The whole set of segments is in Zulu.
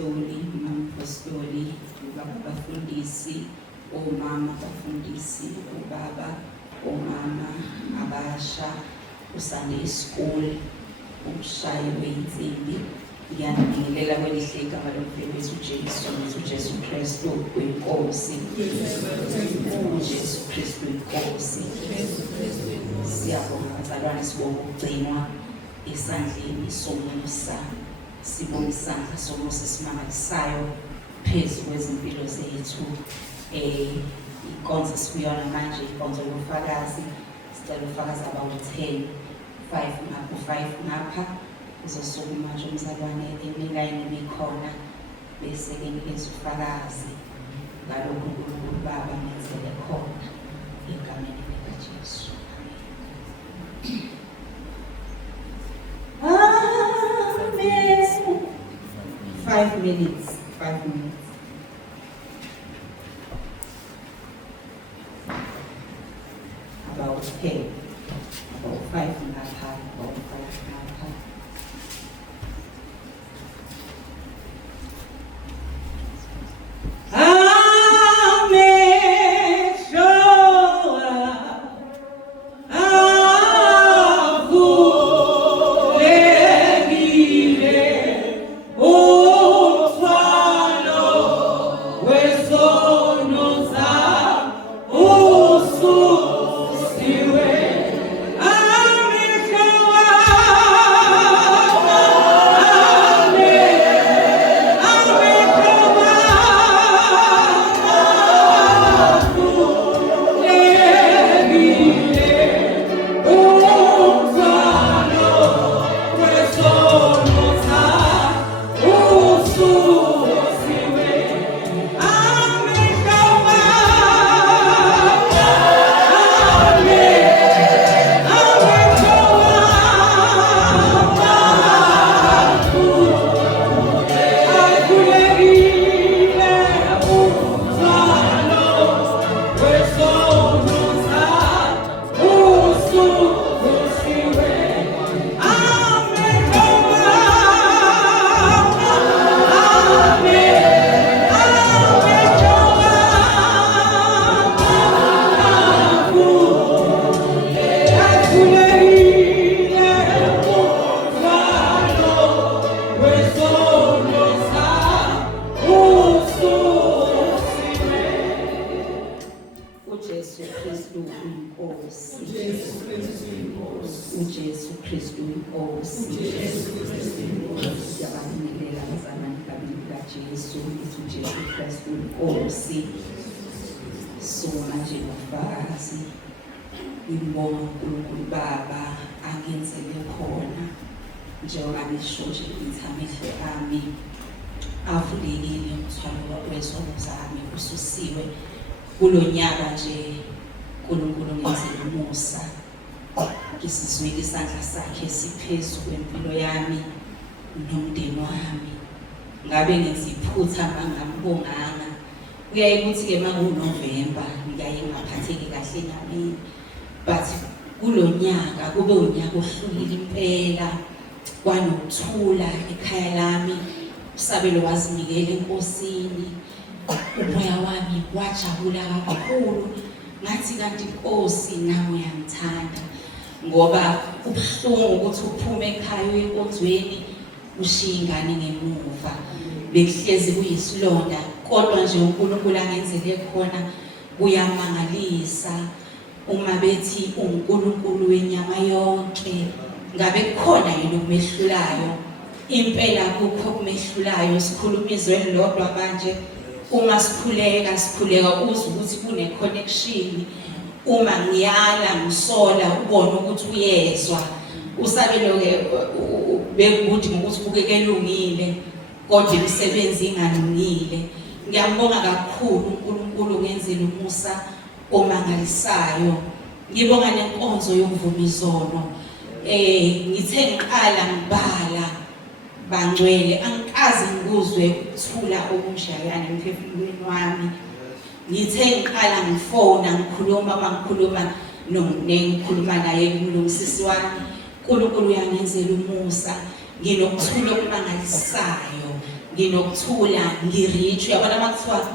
Apostoli, ubaba bafundisi, omama bafundisi, ubaba, omama abasha, uSunday school, umshayi weyinsimbi. Ngiyanibingelela kwelihle igama lompheki wethu uJesu Kristu uyinkosi. uJesu Kristu uyinkosi. Siyabonga bazalwane, sibonga ukugcinwa esandleni somusa. Sibonga isandla somusa esimangalisayo phezu kwezimpilo zethu. Inkonzo sikuyona manje, inkonzo yobufakazi. Sicela ubufakazi about 5 ngapha. Uzosukuma manje umzalwane emilayini emikhona bese-ke nikeza ubufakazi ngalokhu uNkulunkulu Baba amenzele khona egameni likaJesu. Amen. 5 minutes. About 10. About 5 ngapha. uJesu Kristu inkosi. Siyabingelela bazalwane egameni likaJesu, uJesu Kristu inkosi. So manje ubufakazi ngibonga uNkulunkulu Baba angenzele khona njengoba ngisho nje ithamile ami avulekile umthwalo wezono zami ususiwe kulonyaka nje. uNkulunkulu ngenzele umusa, ngisizwile isandla sakhe siphezulu kwempilo yami nomndeni wami. Ngabe ngenza iphutha ngangambonganga. Kuyaye kuthi-ke makuNovemba ngiyaye ngaphatheki kahle nami, but kulonyaka kube unyaka ohlukile impela, kwanokuthula ekhaya lami, usabelo wazinikela enkosini, umoya wami wajabula kakhulu. Ngathi kanti inkosi nawe uyangithanda, ngoba kubuhlungu ukuthi uphume ekhaya enkonzweni ushiye ingane ngemuva. Bekuhlezi kuyisilonda, kodwa nje uNkulunkulu angenzele khona kuyamangalisa. Uma bethi uNkulunkulu wenyama yonke, ngabe kukhona yini okumehlulayo? Impela kukho okumehlulayo. Sikhuluma izwi elilodwa manje, uma sikhuleka uzwe ukuthi kune-connection. Uma ngiyala ngisola ubone ukuthi uyezwa. Usabelo-ke bekuthi ngokuthi kukelungile kodwa imisebenzi ingalungile. Ngiyambonga kakhulu uNkulunkulu ngenzele umusa omangalisayo. Ngibonga nenkonzo yokuvuma izono. Ngithe ngiqala ngibala bangcwele, angikaze ngikuzwe ukuthula okunjayana emphefumulweni wami. Ngithe ngiqala ngifona ngikhuluma nengikhuluma naye umlungisisi wami. uNkulunkulu uyangenzela umusa, nginokuthula okumangalisayo. nginokuthula, ngirich. Uyabona makuthiwa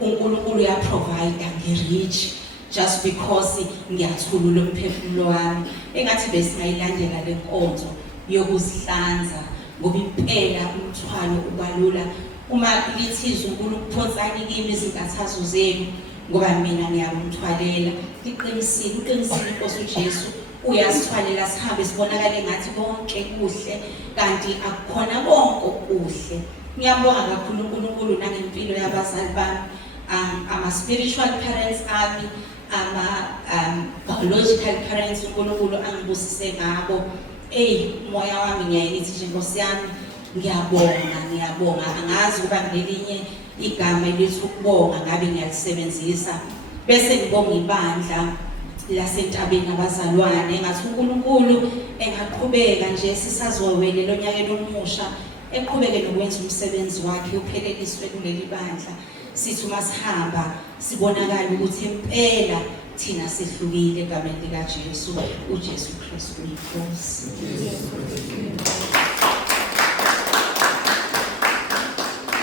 uNkulunkulu uyaprovide, ngirich just because ngiyathulula umphefumulo wami. Engathi besingayilandela le nkonzo yokuzihlanza ngoba impela umthwalo ubalula uma lithiza uNkulunkulu kimi izinkathazo zenu ngoba mina ngiyamthwalela. Uqinisile Inkosi uJesu uyasithwalela sihambe sibonakale ngathi konke kuhle kanti akukhona konke okuhle. Ngiyabonga kakhulu uNkulunkulu nangempilo yabazali bami, ama spiritual parents ami, ama biological parents uNkulunkulu angibusise ngabo. Moya wami ngiyayinithi nje Nkosi yami, ngiyabonga. Angazi ukuba ngelinye igama elithi ukubonga ngabe ngiyalisebenzisa bese ngibonga ibandla lasentabeni abazalwane. Engathi uNkulunkulu engaqhubeka nje sisazowela onyakeni omusha, eqhubeke nokwenza umsebenzi wakhe upheleliswe kuleli bandla. Sithi uma sihamba sibonakala ukuthi impela thina sehlukile egameni likaJesu, uJesu Kristu uNkosi.